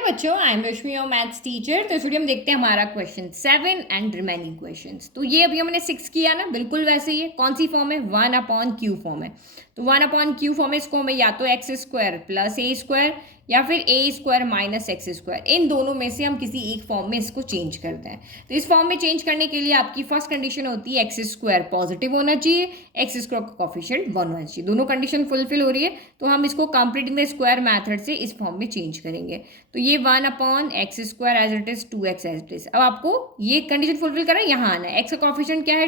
बच्चों, I am Rashmi your maths teacher. तो studio हम देखते हैं हमारा क्वेश्चन 7 एंड रिमेनिंग क्वेश्चंस। तो ये अभी हमने 6 किया ना, बिल्कुल वैसे ही है। कौन सी फॉर्म है? 1/क्यू फॉर्म है। तो 1/क्यू फॉर्म है, इसको हमें या तो x square plus a square या फिर ए स्क्वायर माइनस एक्स स्क्वायर, इन दोनों में से हम किसी एक फॉर्म में इसको चेंज करते हैं। तो इस फॉर्म में चेंज करने के लिए आपकी फर्स्ट कंडीशन होती है एक्स स्क्वायर पॉजिटिव होना चाहिए, एक्स स्क्वायर का कोफिशिएंट 1 होना चाहिए। दोनों कंडीशन फुलफिल हो रही है तो हम इसको कंप्लीटिंग द स्क्वायर मेथड से इस फॉर्म में चेंज करेंगे। तो ये 1/एक्स square as it is 2x as it is. अब आपको ये कंडीशन फुलफिल करा, यहाँ आना है। एक्स का कोफिशिएंट क्या है?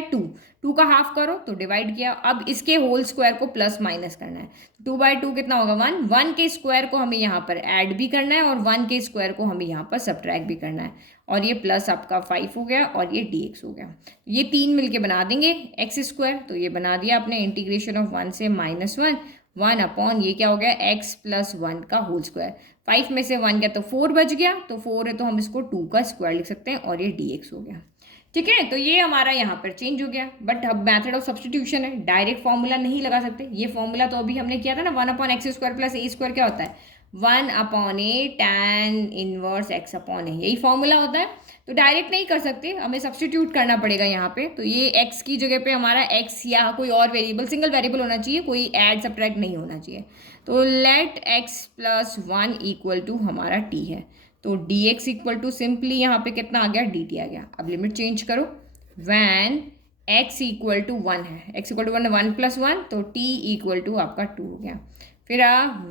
2 का हाफ करो तो डिवाइड किया। अब इसके होल स्क्वायर को प्लस माइनस करना है। 2/2 कितना होगा? 1 के स्क्वायर को हमें यहाँ पर ऐड भी करना है और 1 के स्क्वायर को हमें यहाँ पर सब्ट्रैक्ट भी करना है। और ये प्लस आपका 5 हो गया और ये dx हो गया। ये तीन मिलके बना देंगे एक्स स्क्वायर। तो ये बना दिया आपने इंटीग्रेशन ऑफ 1 से -1, 1 ये क्या हो गया? x प्लस 1 का होल स्क्वायर। 5 में से 1 गया तो 4 बच गया, तो 4 है तो हम इसको 2 का स्क्वायर लिख सकते हैं और ये dx हो गया। ठीक है, तो ये हमारा यहाँ पर चेंज हो गया। बट अब मेथड ऑफ सब्सटीट्यूशन है, डायरेक्ट फॉर्मूला नहीं लगा सकते। ये फॉर्मूला तो अभी हमने किया था ना, 1/एक्स स्क्वायर प्लस ए स्क्वायर क्या होता है? 1/a tan inverse x upon a, यही फॉर्मूला होता है। तो डायरेक्ट नहीं कर सकते, हमें सब्सटीट्यूट करना पड़ेगा यहाँ पे। तो ये x की जगह पे हमारा x या कोई और वेरिएबल, सिंगल वेरिएबल होना चाहिए, कोई ऐड सब्ट्रैक्ट नहीं होना चाहिए। तो let x plus 1 equal to हमारा t है। तो dx इक्वल टू सिंपली यहाँ पे कितना आ गया? dt आ गया। अब लिमिट चेंज करो। वैन x इक्वल टू 1 है, x इक्वल टू 1, 1 प्लस 1 तो t इक्वल टू आपका 2 हो गया। फिर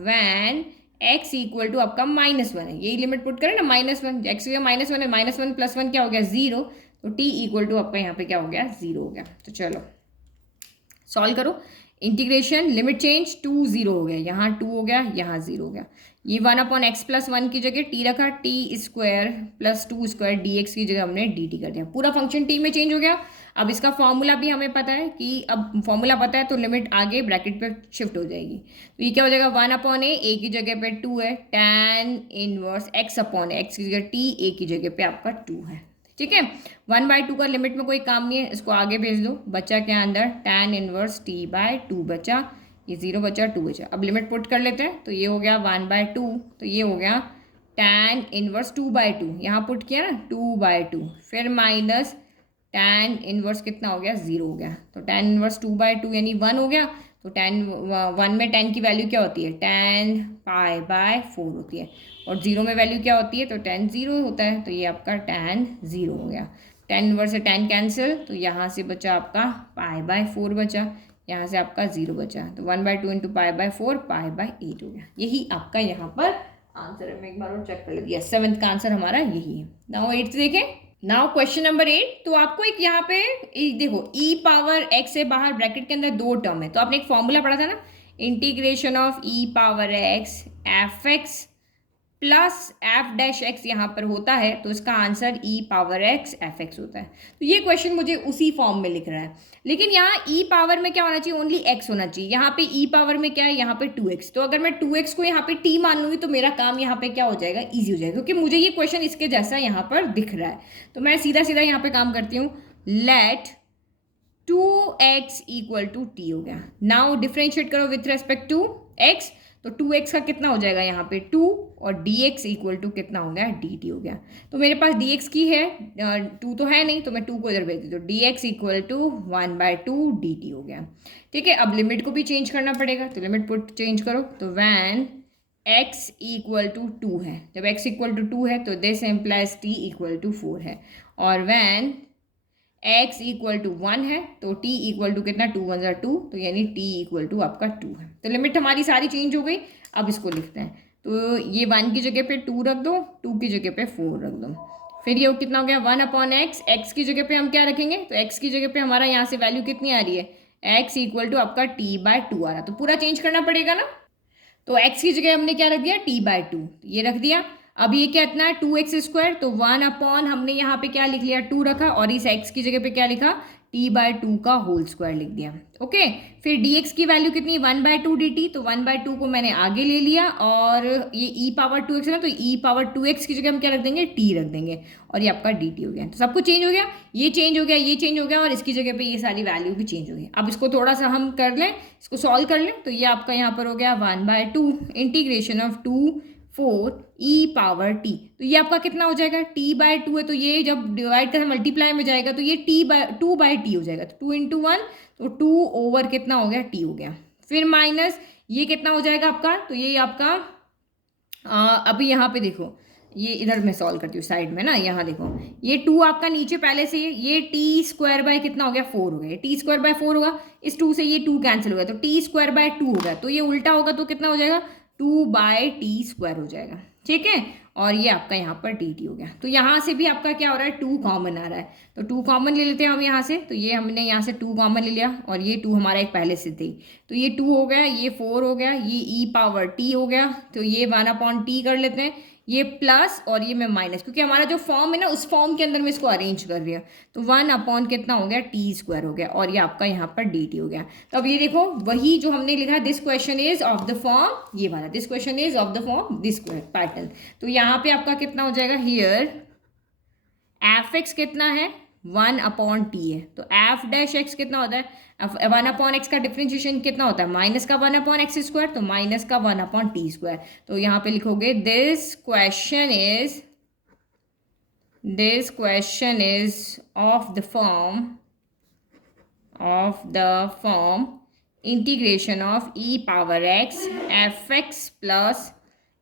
वैन x इक्वल टू आपका -1 है, यही लिमिट पुट करें ना, -1, x -1 है, -1 प्लस 1 क्या हो गया? 0। तो t इक्वल टू आपका यहाँ पे क्या हो गया? 0 हो गया। तो चलो सॉल्व करो। इंटीग्रेशन लिमिट चेंज, 2 0 हो गया, यहाँ 2 हो गया, यहाँ 0 हो गया। ये 1/x प्लस 1 की जगह t रखा, t square plus 2 square dx की जगह हमने dt कर दिया। पूरा फंक्शन t में चेंज हो गया। अब इसका फॉर्मूला भी हमें पता है कि अब फॉर्मूला पता है तो लिमिट आगे ब्रैकेट पे शिफ्ट हो जाएगी। तो ये क्या हो जाएगा? 1/a, a की जगह पे 2 है, tan inverse x upon x की जगह t, a की जगह पे आपका 2 है। ठीक है, 1/2 का लिमिट में कोई काम नहीं है, इसको आगे भेज दो। बचा क्या अंदर? tan इनवर्स t/2 बचा, ये 0 बचा, 2 बचा। अब लिमिट पुट कर लेते हैं। तो ये हो गया 1/2, तो ये हो गया tan इनवर्स 2/2, यहाँ पुट किया ना 2/2, फिर माइनस tan इनवर्स कितना हो गया? 0 हो गया। तो tan इनवर्स 2/2 यानी 1 हो गया। तो tan 1 में tan की वैल्यू क्या होती है? tan π/4 होती है। और 0 में वैल्यू क्या होती है? तो tan 0 होता है। तो ये आपका tan 0 हो गया। tan इनवर्स से tan कैंसिल, तो यहाँ से बचा आपका π/4 बचा, यहाँ से आपका 0 बचा। तो 1/2 इंटू π/4 π/8 हो गया। यही आपका यहाँ पर आंसर है। मैं एक बार और चेक कर लेती है, 7th का आंसर हमारा यही है। नाउ 8th देखें। Now question number 8। तो आपको एक यहाँ पे देखो, e⁻x से बाहर ब्रैकेट के अंदर 2 टर्म है। तो आपने एक फॉर्मूला पढ़ा था ना, integration of e⁻x f(x) plus f'(x) यहाँ पर होता है, तो इसका आंसर e⁻x f(x) होता है। तो ये क्वेश्चन मुझे उसी फॉर्म में लिख रहा है, लेकिन यहाँ e पावर में क्या होना चाहिए? ओनली x होना चाहिए। यहाँ पे e पावर में क्या है? यहाँ पे 2x। तो अगर मैं 2x को यहाँ पे t मान लूंगी तो मेरा काम यहाँ पे क्या हो जाएगा? ईजी हो जाएगा, क्योंकि मुझे ये क्वेश्चन इसके जैसा यहाँ पर दिख रहा है। तो मैं सीधा सीधा यहाँ पे काम करती हूँ। Late 2x equal to t हो गया। नाउ डिफ्रेंशिएट करो विथ रेस्पेक्ट टू x। तो 2x का कितना हो जाएगा? यहाँ पे 2, और dx इक्वल टू कितना हो गया? dt हो गया। तो मेरे पास dx की है, 2 तो है नहीं, तो मैं 2 को इधर भेज दी। तो dx इक्वल टू 1/2 dt हो गया। ठीक है, अब लिमिट को भी चेंज करना पड़ेगा। तो लिमिट पुट चेंज करो। तो वैन x इक्वल टू 2 है, जब x इक्वल टू 2 है तो this implies t equal to 4 है। और वैन x इक्वल टू 1 है तो t इक्वल टू कितना? 2 1 2, तो यानी t इक्वल टू आपका 2 है। तो लिमिट हमारी सारी चेंज हो गई। अब इसको लिखते हैं। तो ये 1 की जगह पे 2 रख दो, 2 की जगह पे 4 रख दो। फिर ये कितना हो गया? 1/x। x की जगह पे हम क्या रखेंगे? तो x की जगह पे हमारा यहाँ से वैल्यू कितनी आ रही है? x इक्वल टू आपका t/2 आ रहा। तो पूरा चेंज करना पड़ेगा ना। तो x की जगह हमने क्या रख दिया? t/2, ये रख दिया। अब ये क्या इतना है? 2x square. तो 1 हमने यहाँ पे क्या लिख लिया? 2 रखा, और इस x की जगह पे क्या लिखा? t/2 का होल स्क्वायर लिख दिया। ओके, फिर dx की वैल्यू कितनी? 1/2 dt। तो 1/2 को मैंने आगे ले लिया, और ये e⁻2x है ना, तो e⁻2x की जगह हम क्या रख देंगे? t रख देंगे, और ये आपका dt हो गया। तो सब कुछ चेंज हो गया, ये चेंज हो गया, ये चेंज हो गया, और इसकी जगह पे ये सारी वैल्यू भी चेंज हो गई। अब इसको थोड़ा सा हम कर लें, इसको सॉल्व कर लें। तो ये आपका यहाँ पर हो गया 1/2 इंटीग्रेशन ऑफ 2 4e⁻t। तो ये आपका कितना हो जाएगा, t/2 है, तो ये जब डिवाइड कर मल्टीप्लाई में जाएगा तो ये 2/t हो जाएगा, तो 2 × 1 तो 2 कितना हो गया, t हो गया। फिर माइनस ये कितना हो जाएगा आपका, तो ये आपका अभी यहाँ पे देखो, ये इधर मैं सॉल्व करती हूँ साइड में ना, यहाँ देखो ये 2 आपका नीचे पहले से ये t² कितना हो गया, 4 हो गया, t²/4 होगा, इस 2 से ये 2 कैंसिल हो गया, तो t²/2 हो गया, तो ये उल्टा होगा तो कितना हो जाएगा, 2/t² हो जाएगा, ठीक है। और ये आपका यहाँ पर dt हो गया, तो यहाँ से भी आपका क्या हो रहा है, 2 कॉमन आ रहा है, तो 2 कॉमन ले लेते हैं हम यहाँ से, तो ये हमने यहाँ से 2 कॉमन ले लिया, और ये 2 हमारा एक पहले से थी, तो ये 2 हो गया, ये 4 हो गया, ये e⁻t हो गया, तो ये 1/t कर लेते हैं, ये प्लस और ये मैं माइनस, क्योंकि हमारा जो फॉर्म है ना उस फॉर्म के अंदर में इसको अरेंज कर रही है, तो 1/ कितना हो गया, t² हो गया, और ये आपका यहाँ पर dt हो गया। तो अब ये देखो वही जो हमने लिखा, this question is of the form, ये वाला this question is of the form this pattern, तो यहाँ पे आपका कितना हो जाएगा, हियर f(x) कितना है, 1/t है, तो f'(x) कितना होता है, 1/x का डिफ्रेंशिएशन कितना होता है, माइनस का 1/x², तो माइनस का 1/t², तो यहाँ पे लिखोगे this question is of the form integration of e⁻x f(x) plus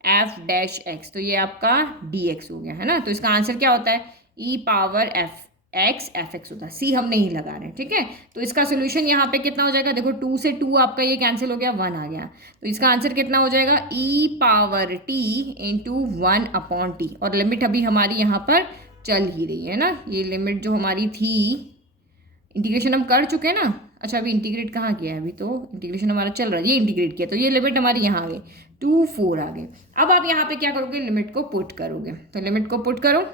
f'(x), तो ये आपका dx हो गया है ना, तो इसका आंसर क्या होता है, e⁻f(x) f(x) होता है, सी हम नहीं लगा रहे हैं, ठीक है। तो इसका सोल्यूशन यहाँ पे कितना हो जाएगा, देखो 2 से 2 आपका ये कैंसिल हो गया, 1 आ गया, तो इसका आंसर कितना हो जाएगा, e⁻t × 1/t, और लिमिट अभी हमारी यहाँ पर चल ही रही है ना, ये लिमिट जो हमारी थी, इंटीग्रेशन हम कर चुके हैं ना, अच्छा अभी इंटीग्रेट कहाँ किया है, अभी तो इंटीग्रेशन हमारा चल रहा है, ये इंटीग्रेट किया, तो ये लिमिट हमारी यहाँ आ गई 2 4 आ गई। अब आप यहाँ पे क्या करोगे, लिमिट को पुट करोगे, तो लिमिट को पुट करो,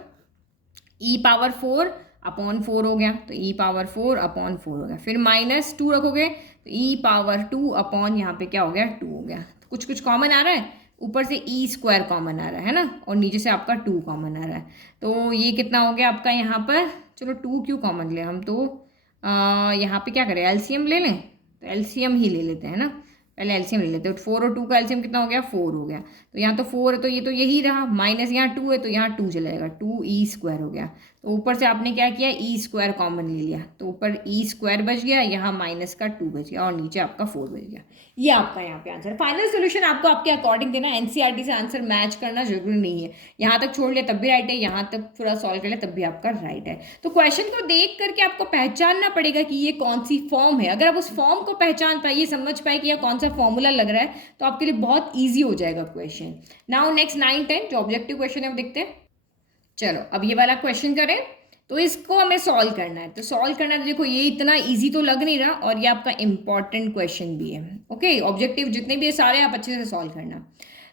e⁻4/4 हो गया, तो e⁻4/4 हो गया, फिर -2 रखोगे तो e⁻2 यहाँ पे क्या हो गया, 2 हो गया, तो कुछ कुछ कॉमन आ रहा है, ऊपर से e² कॉमन आ रहा है ना, और नीचे से आपका 2 कॉमन आ रहा है, तो ये कितना हो गया आपका यहाँ पर, चलो 2 क्यों कॉमन ले, हम तो यहाँ पे क्या करें, एलसीएम ले लें, तो एलसीएम ही ले लेते हैं ना, पहले एलसीएम ले लेते हैं, 4 और 2 का एलसीएम कितना हो गया, 4 हो गया, तो यहाँ तो 4 है तो ये तो यही रहा, माइनस यहाँ 2 है तो यहाँ 2 चलेगा, 2e² हो गया, तो ऊपर से आपने क्या किया, e² कॉमन ले लिया, तो ऊपर e² बच गया, यहाँ माइनस का 2 बच गया, और नीचे आपका 4 बच गया, ये आपका यहाँ पे आंसर। फाइनल सोल्यूशन आपको आपके अकॉर्डिंग देना, एनसीईआरटी से आंसर मैच करना जरूरी नहीं है, यहाँ तक छोड़ लिया तब भी राइट है, यहाँ तक पूरा सॉल्व कर लिया तब भी आपका राइट है। तो क्वेश्चन को देख करके आपको पहचानना पड़ेगा कि ये कौन सी फॉर्म है, अगर आप उस फॉर्म को पहचान पाइए, समझ पाए कि यह कौन सा फॉर्मूला लग रहा है, तो आपके लिए बहुत ईजी हो जाएगा क्वेश्चन। नाउ नेक्स्ट 9 10 जो ऑब्जेक्टिव क्वेश्चन है वो देखते हैं। चलो अब ये वाला क्वेश्चन करें, तो इसको हमें सॉल्व करना है, तो सॉल्व करना है, देखो ये इतना इजी तो लग नहीं रहा, और ये आपका इंपॉर्टेंट क्वेश्चन भी है, ओके। ऑब्जेक्टिव जितने भी है सारे आप अच्छे से सॉल्व करना।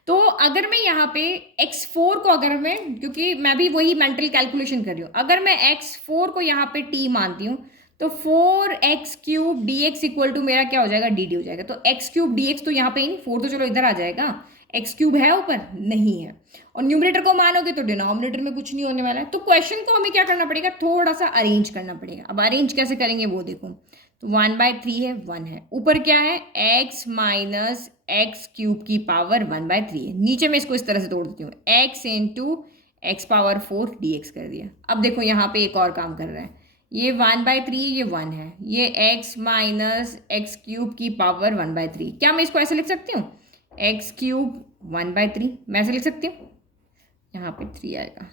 तो अगर मैं यहाँ पे x4 को, अगर मैं, क्योंकि मैं भी वही मेंटल कैलकुलेशन कर रही हूँ, अगर मैं x4 को यहाँ पे t मानती हूँ, तो 4x³ dx इक्वल टू मेरा क्या हो जाएगा, dt हो जाएगा, तो x³ dx तो यहाँ पे ही नहीं, 4 तो चलो इधर आ जाएगा, x³ है ऊपर नहीं है, और न्यूमरेटर को मानोगे तो डिनोमिनेटर में कुछ नहीं होने वाला है, तो क्वेश्चन को हमें क्या करना पड़ेगा, थोड़ा सा अरेंज करना पड़ेगा। अब अरेंज कैसे करेंगे वो देखो, तो 1/3 है, 1 है, ऊपर क्या है, x माइनस x³ की पावर 1/3 है, नीचे में इसको इस तरह से तोड़ देती हूँ, x इंटू x⁻4 dx कर दिया। अब देखो यहाँ पे एक और काम कर रहा है, ये 1/3 ये 1 है, ये x माइनस x³ की पावर 1/3, क्या मैं इसको ऐसे लिख सकती हूँ, x³ 1/3 मैं ऐसे लिख सकती हूँ, यहाँ पे 3 आएगा,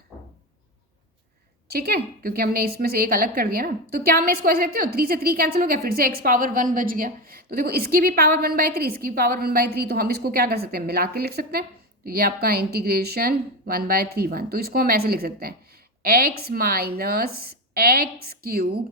ठीक है, क्योंकि हमने इसमें से एक अलग कर दिया ना, तो क्या मैं इसको ऐसे लिखती हूँ, 3 से 3 कैंसिल हो गया, फिर से x⁻1 बच गया, तो देखो इसकी भी पावर 1/3 इसकी पावर 1/3, तो हम इसको क्या कर सकते हैं, मिला के लिख सकते हैं, तो ये आपका इंटीग्रेशन 1/3 1, तो इसको हम ऐसे लिख सकते हैं x minus x³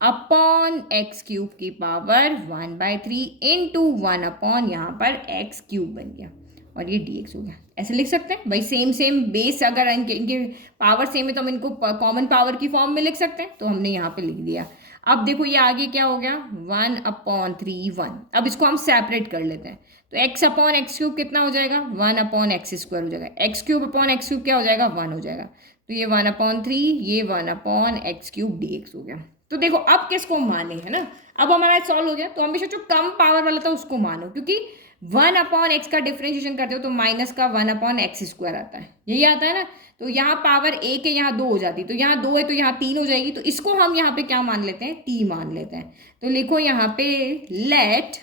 upon x³ की पावर 1/3 इंटू 1 यहाँ पर x³ बन गया, और ये dx हो गया, ऐसे लिख सकते हैं भाई, सेम बेस, अगर इनके पावर सेम है तो हम इनको कॉमन पावर की फॉर्म में लिख सकते हैं, तो हमने यहाँ पे लिख दिया। अब देखो ये आगे क्या हो गया, 1/3 1, अब इसको हम सेपरेट कर लेते हैं, तो x/x³ कितना हो जाएगा, 1/x² हो जाएगा, x³ क्या हो जाएगा, 1 हो जाएगा, तो ये 1/3 ये 1/x³ dx हो गया। तो देखो अब किसको माने है ना, अब हमारा सॉल्व हो गया, तो हमेशा जो कम पावर वाला था उसको मानो, क्योंकि वन अपॉन एक्स का डिफ्रेंशिएशन करते हो तो माइनस का वन अपॉन एक्स स्क्वायर आता है, यही आता है ना। तो यहाँ पावर एक है, यहाँ दो हो जाती, तो यहाँ दो है तो यहाँ तीन हो जाएगी, तो इसको हम यहाँ पे क्या मान लेते हैं, टी मान लेते हैं। तो लिखो यहाँ पे let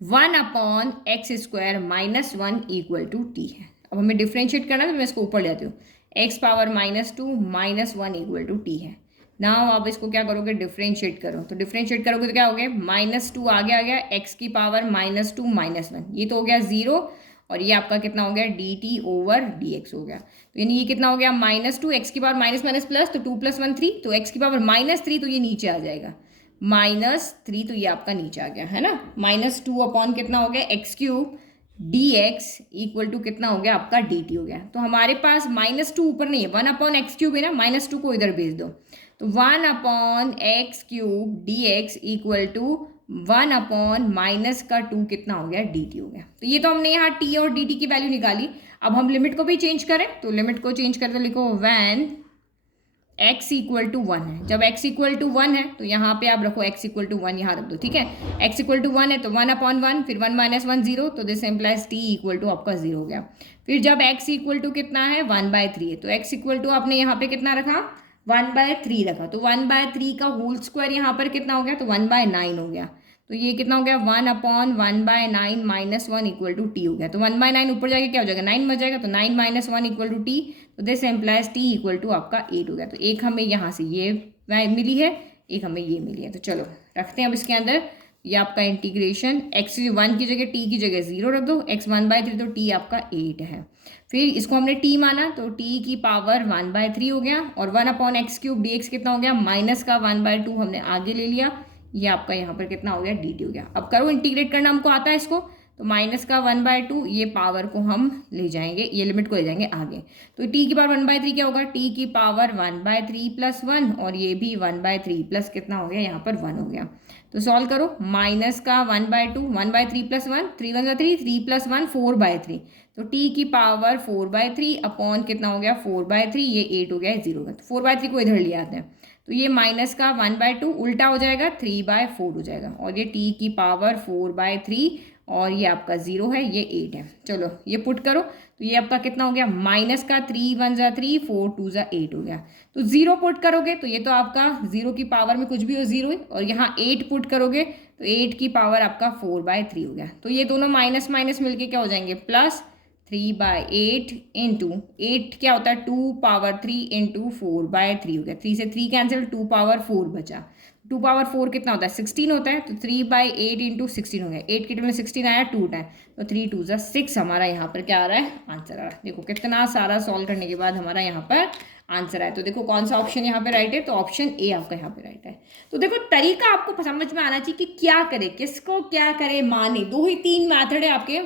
one upon x square minus one equal to t है। अब हमें डिफ्रेंशिएट करना है तो मैं इसको ऊपर ले आती हूँ, x power minus two minus one equal to t है। नाउ आप इसको क्या करोगे, डिफ्रेंशिएट करो, तो डिफ्रेंशिएट करोगे तो क्या हो गया, माइनस टू आगे आ गया, एक्स की power minus two minus one, ये तो हो गया जीरो, और ये आपका कितना हो गया, D T over D x हो गया। तो यानी ये कितना हो गया, माइनस टू, एक्स की पावर माइनस माइनस प्लस, तो टू प्लस वन थ्री, तो एक्स की पावर माइनस थ्री, तो ये नीचे आ जाएगा माइनस थ्री, तो ये आपका नीचे आ गया है ना। माइनस टू अपॉन कितना हो गया, x cube d x equal to कितना हो गया आपका डी टी हो गया। तो हमारे पास माइनस टू ऊपर नहीं है, वन अपॉन एक्स क्यूब है ना, माइनस टू को इधर भेज दो, तो one upon x cube d x equal to one upon minus का टू कितना हो गया, डी टी हो गया। तो ये तो हमने यहाँ टी और डी टी की वैल्यू निकाली। अब हम लिमिट को भी चेंज करें, तो लिमिट को चेंज करें तो लिखो when x equal to one है। जब x इक्वल टू वन है तो यहाँ पे आप रखो x इक्वल टू वन, यहाँ रख दो, ठीक है। x इक्वल टू वन है तो वन अपॉन वन, फिर वन माइनस वन जीरो, तो this implies t equal to आपका जीरो हो गया। फिर जब x इक्वल टू कितना है, वन बाय थ्री है, तो x इक्वल टू आपने यहाँ पे कितना रखा, वन बाय थ्री रखा, तो वन बाय थ्री का होल स्क्वायर यहाँ पर कितना हो गया, तो वन बाय नाइन हो गया। तो ये कितना हो गया, one upon one by nine minus one equal to t हो गया। तो वन बाय नाइन ऊपर जाके क्या हो जाएगा, नाइन बच जाएगा, तो nine minus one equal to t, तो this implies t equal to आपका एट हो गया। तो एक हमें यहाँ से ये मिली है, एक हमें ये मिली है। तो चलो रखते हैं अब इसके अंदर, ये आपका इंटीग्रेशन एक्स वन की जगह टी की जगह जीरो रख दो, एक्स वन बाय थ्री, तो टी आपका एट है। फिर इसको हमने टी माना तो टी की पावर वन बाय थ्री हो गया, और one upon x cube d x कितना हो गया, माइनस का वन बाय टू हमने आगे ले लिया, ये आपका यहाँ पर कितना हो गया, डी टी हो गया। अब करो इंटीग्रेट करना, हमको आता है इसको, तो माइनस का वन बाय टू, ये पावर को हम ले जाएंगे, ये लिमिट को ले जाएंगे आगे, तो टी की पावर वन बाय थ्री क्या होगा, टी की power one by three plus one, और ये भी वन बाय थ्री प्लस कितना हो गया, यहाँ पर वन हो गया। तो सॉल्व करो, माइनस का one by two, one by three plus one, three one three, three plus one four by three, तो टी की power four by three upon कितना हो गया, फोर बाय थ्री, ये एट हो गया, जीरो का, तो फोर बाय थ्री को इधर ले आते हैं, तो ये माइनस का वन बाय टू उल्टा हो जाएगा, थ्री बाय फोर हो जाएगा, और ये टी की पावर फोर बाय थ्री, और ये आपका जीरो है, ये एट है। चलो ये पुट करो, तो ये आपका कितना हो गया, माइनस का थ्री वन ज़ा थ्री, फोर टू ज़ा एट हो गया। तो जीरो पुट करोगे तो ये तो आपका जीरो की पावर में कुछ भी हो जीरो है, और यहाँ एट पुट करोगे तो एट की पावर आपका फोर बाय थ्री हो गया। तो ये दोनों माइनस माइनस मिलके क्या हो जाएंगे, plus three by eight into eight क्या होता है, two power three into four by three हो गया, थ्री से three cancel, two power four बचा, टू पावर फोर कितना होता है, सिक्सटीन होता है, तो three by eight into sixteen हो गया, एट के टेबल में सिक्सटीन आया, टू टाइम, तो थ्री टू ज़ा सिक्स हमारा यहाँ पर क्या आ रहा है, आंसर आ रहा है। देखो कितना सारा सॉल्व करने के बाद हमारा यहाँ पर आंसर आया। तो देखो कौन सा ऑप्शन यहाँ पे राइट है, तो ऑप्शन ए आपका यहाँ पे राइट है। तो देखो तरीका आपको समझ में आना चाहिए कि क्या करे, किसको क्या करे, माने, दो ही तीन मैथड है आपके,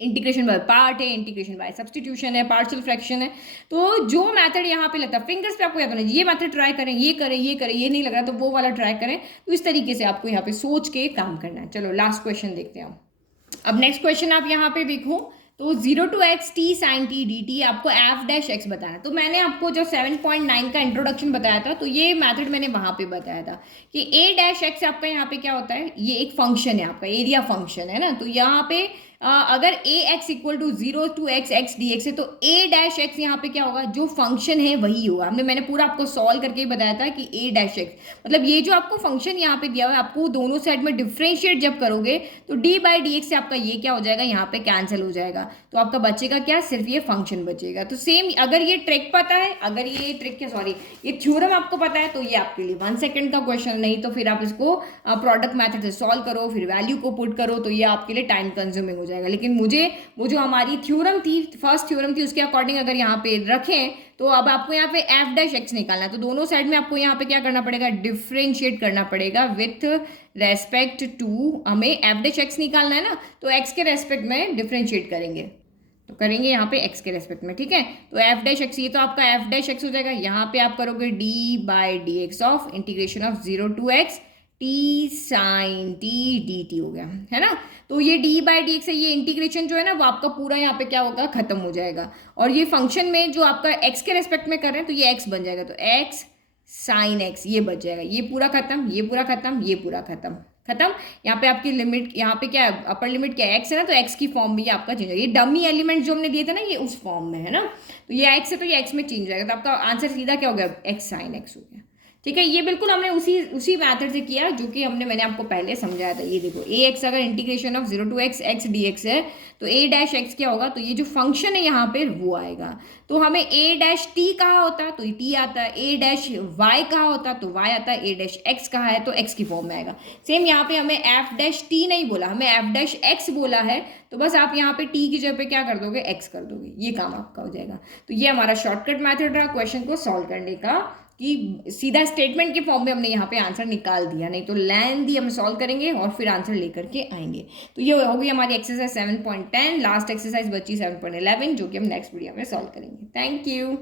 इंटीग्रेशन बाय पार्ट है, इंटीग्रेशन बाय सब्सटीट्यूशन है, पार्शियल फ्रैक्शन है। तो जो मेथड यहाँ पे लगता है, फिंगर्स पे आपको याद होना, ये मेथड ट्राई करें, ये करें, ये करें, ये नहीं लग रहा तो वो वाला ट्राई करें। तो इस तरीके से आपको यहाँ पे सोच के काम करना है। चलो लास्ट क्वेश्चन देखते हैं। अब नेक्स्ट क्वेश्चन आप यहाँ पे देखो, तो zero to x t sine t d t आपको एफ डैश एक्स बताना है। तो मैंने आपको जो 7.9 का इंट्रोडक्शन बताया था, तो ये मेथड मैंने वहाँ पे बताया था कि ए डैश एक्स आपका यहाँ पे क्या होता है, ये एक फंक्शन है आपका, एरिया फंक्शन है ना। तो यहाँ पे अगर a x equal to zero to x x d x है, तो ए डैश एक्स यहाँ पे क्या होगा, जो फंक्शन है वही होगा। मैंने पूरा आपको सॉल्व करके ही बताया था कि ए डैश एक्स मतलब ये जो आपको फंक्शन यहाँ पे दिया हुआ है, आपको दोनों साइड में डिफ्रेंशिएट जब करोगे तो डी बाई डी एक्स से आपका ये क्या हो जाएगा, यहाँ पे कैंसिल हो जाएगा, तो आपका बचेगा क्या, सिर्फ ये फंक्शन बचेगा। तो सेम अगर ये ट्रिक पता है, अगर ये ट्रिक क्या सॉरी ये थ्योरम आपको पता है, तो ये आपके लिए 1 सेकंड का क्वेश्चन, नहीं तो फिर आप इसको प्रोडक्ट मेथड से सॉल्व करो, फिर वैल्यू को पुट करो, तो ये आपके लिए टाइम कंज्यूमिंग हो जाएगा। लेकिन मुझे वो जो हमारी थ्योरम थी, फर्स्ट थ्योरम थी, उसके अकॉर्डिंग अगर यहाँ पे रखें, तो अब आपको यहाँ पे एफ डैश एक्स निकालना है। तो दोनों साइड में आपको यहाँ पे क्या करना पड़ेगा, डिफ्रेंशिएट करना पड़ेगा विथ रेस्पेक्ट टू, हमें एफ डैश एक्स निकालना है ना, तो एक्स के रेस्पेक्ट में डिफ्रेंशिएट करेंगे, तो करेंगे यहाँ पे x के रेस्पेक्ट में, ठीक है। तो एफ डैश एक्स, ये तो आपका एफ डैश एक्स हो जाएगा, यहाँ पे आप करोगे d by d x of integration of zero to x t sine t d t हो गया, है ना। तो ये डी बाई डी एक्स है, ये इंटीग्रेशन जो है ना वो आपका पूरा यहाँ पे क्या होगा, खत्म हो जाएगा, और ये फंक्शन में जो आपका x के रेस्पेक्ट में कर रहे हैं, तो ये x बन जाएगा, तो x साइन x ये बच जाएगा, ये पूरा खत्म, ये पूरा खत्म, ये पूरा खत्म, खत्म। यहाँ पे आपकी लिमिट, यहाँ पे क्या है, अपर लिमिट क्या है, एक्स है ना, तो एक्स की फॉर्म में ये आपका चेंज होगा। ये डमी एलिमेंट जो हमने दिए थे ना, ये उस फॉर्म में है ना, तो ये एक्स है तो ये एक्स में चेंज हो जाएगा, तो आपका आंसर सीधा क्या हो गया, एक्स साइन एक्स हो गया। ठीक है, ये बिल्कुल हमने उसी मैथड से किया जो कि मैंने आपको पहले समझाया था। ये देखो ए एक्स अगर integration of 0 to x x d x है तो ए डैश एक्स क्या होगा, तो ये जो फंक्शन है यहाँ पे वो आएगा। तो हमें ए डैश टी कहाँ होता तो टी आता है, ए डैश वाई कहाँ होता तो वाई आता है, ए डैश एक्स कहाँ है तो एक्स की फॉर्म में आएगा। सेम यहाँ पे हमें एफ डैश टी नहीं बोला, हमें एफ डैश एक्स बोला है, तो बस आप यहाँ पे टी की जगह पे क्या कर दोगे, एक्स कर दोगे, ये काम आपका हो जाएगा। तो ये हमारा शॉर्टकट मैथड रहा क्वेश्चन को सॉल्व करने का, कि सीधा स्टेटमेंट के फॉर्म में हमने यहाँ पे आंसर निकाल दिया, नहीं तो लेंथी हम सॉल्व करेंगे और फिर आंसर लेकर के आएंगे। तो ये हो गई हमारी एक्सरसाइज 7.10। लास्ट एक्सरसाइज बची 7.11 जो कि हम नेक्स्ट वीडियो में सॉल्व करेंगे। Thank you.